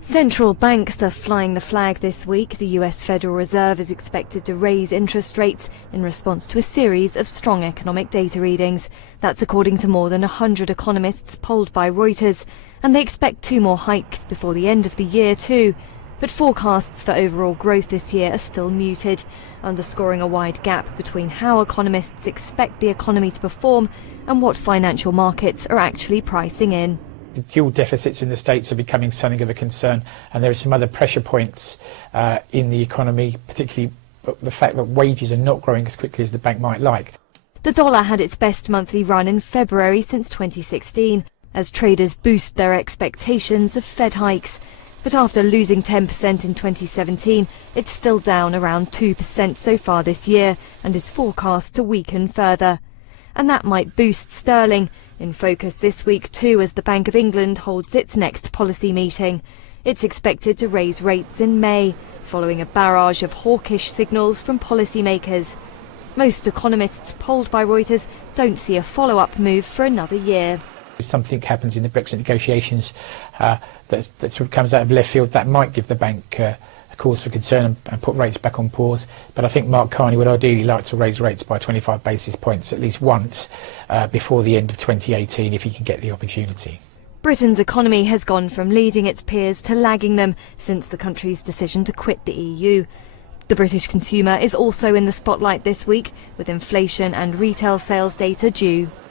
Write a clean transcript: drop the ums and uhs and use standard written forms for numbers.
Central banks are flying the flag this week. The US Federal Reserve is expected to raise interest rates in response to a series of strong economic data readings. That's according to more than 100 economists polled by Reuters. And they expect 2 more hikes before the end of the year too. But forecasts for overall growth this year are still muted, underscoring a wide gap between how economists expect the economy to perform and what financial markets are actually pricing in. The dual deficits in the States are becoming something of a concern, and there are some other pressure points in the economy, particularly the fact that wages are not growing as quickly as the bank might like. The dollar had its best monthly run in February since 2016, as traders boost their expectations of Fed hikes. But after losing 10% in 2017, it's still down around 2% so far this year and is forecast to weaken further. And that might boost sterling, in focus this week too as the Bank of England holds its next policy meeting. It's expected to raise rates in May, following a barrage of hawkish signals from policymakers. Most economists polled by Reuters don't see a follow-up move for another year. If something happens in the Brexit negotiations that sort of comes out of left field, that might give the bank a cause for concern and put rates back on pause. But I think Mark Carney would ideally like to raise rates by 25 basis points at least once before the end of 2018 if he can get the opportunity. Britain's economy has gone from leading its peers to lagging them since the country's decision to quit the EU. The British consumer is also in the spotlight this week, with inflation and retail sales data due.